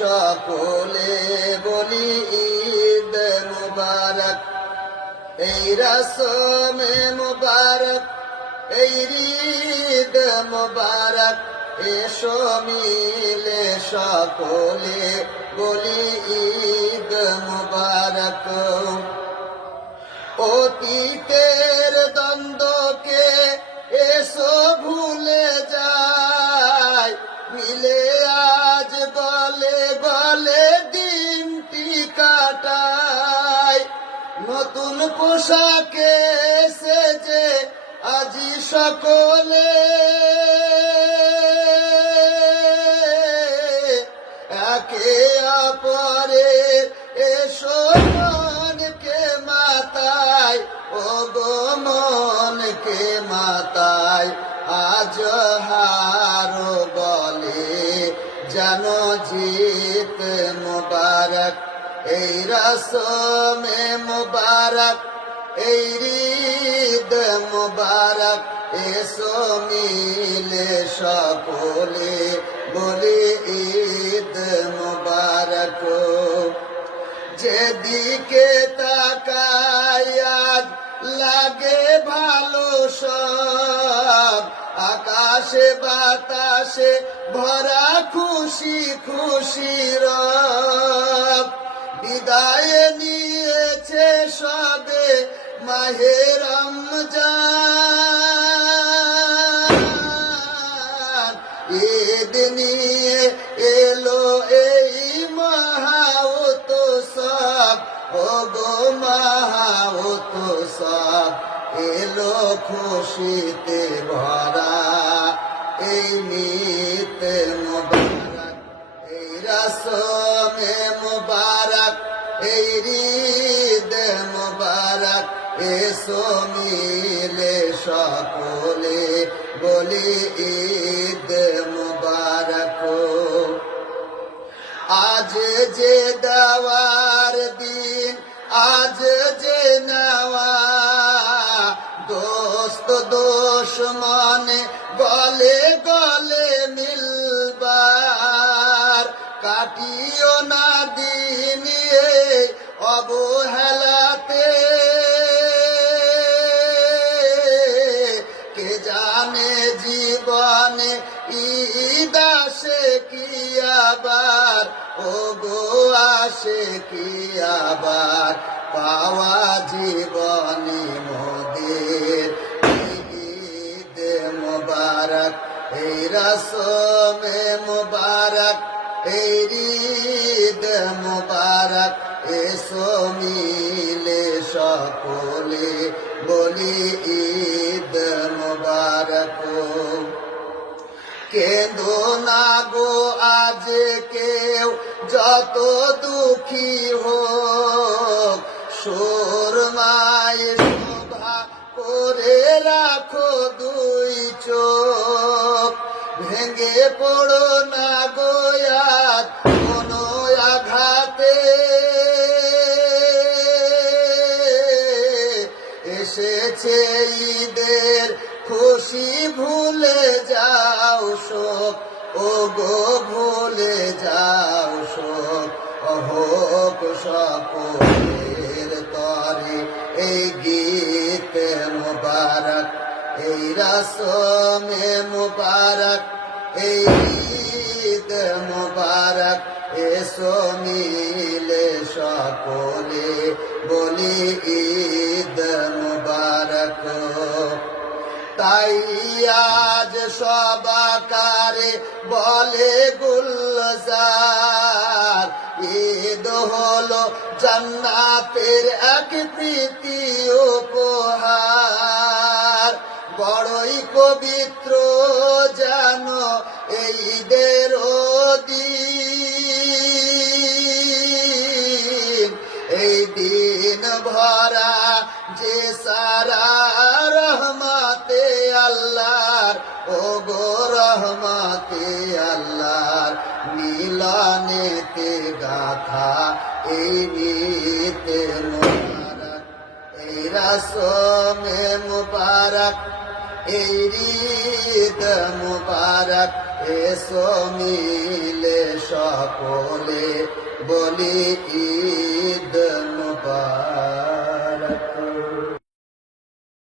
সকলে বলি ঈদ মুবারক। এই রসমে মুবারক, এই ঈদ মুবারক, এসো মিলে সকলে বলি ঈদ মুবারক। অতীতের দ্বন্দ্বকে এসো ভুলে যায়, মিলে আজ গলে গলে দিনটি কাটায়। নতুন পোশাকে সেজে আজি সকলে একে অপরের এসো মনকে মাতায়, ও গো মনকে মাতায়। আজ হারো বলে যেন জিত মুবারক। এই রসমে মুবারক, এই ঈদ মুবারক, এসো মিলে সকলে বলি ঈদ মুবারক। যেদিকে তাকাই আজ লাগে ভালো সব, আকাশে বাতাসে ভরা খুশি খুশি রব। বিদায় নিয়েছে সবে মাহে রমজান, ঈদ নিয়ে এলো এই মহা উৎসব, ও গো মহা উৎসব। এলো খুশিতে ভরা এই ঈদ মুবারক। এই রসমে মুবারক, এই ঈদ মুবারক, এসো মিলে সকলে বলি ঈদ মুবারক। আজ যে দেওয়ার দিন, আজ যে নেওয়া, দোস্ত দুশমনে গলে গলে মিলবার। কাটিও না দিন অবহেলাতে, কে জানে জীবনে ঈদ আসে কি আবার, ও গো আসে কি আবার। পাওয়া জীবনে মোদের ঈদ মুবারক। এই রসমে মুবারক, এই ঈদ মুবারক, এসো মিলে সকলে বলি ঈদ মুবারক। কেঁদো না গো আজ কেউ যত দুঃখী হোক, সুরমায় শোভা করে রাখো দুই চোখ। ভেঙে পড়ো না গো আজ কোনো আঘাতে, এসেছে ঈদের খুশি ভুলে যাও শোক, ও গো ভুলে যাও শোক। হোক সকলের তরে এই গীত মুবারক। এই রসমে মুবারক, এই ঈদ মুবারক, এসো মিলে সকলে বলি ঈদ মুবারক। তাই আজ সবাকারে বলে গুলজার, ঈদ হলো জান্নাতের এক প্রীতি উপহার। বড়ই পবিত্র জানো এই ঈদের দিন, এই দিন ভরা যে সারা রহমতে আল্লাহর, ও গো রহমতে আল্লাহর। মিলনেতে গাথা এই ঈদ মুবারক। এই রসমে মুবারক, এই ঈদ মুবারক, এসো মিলে সকলে বলি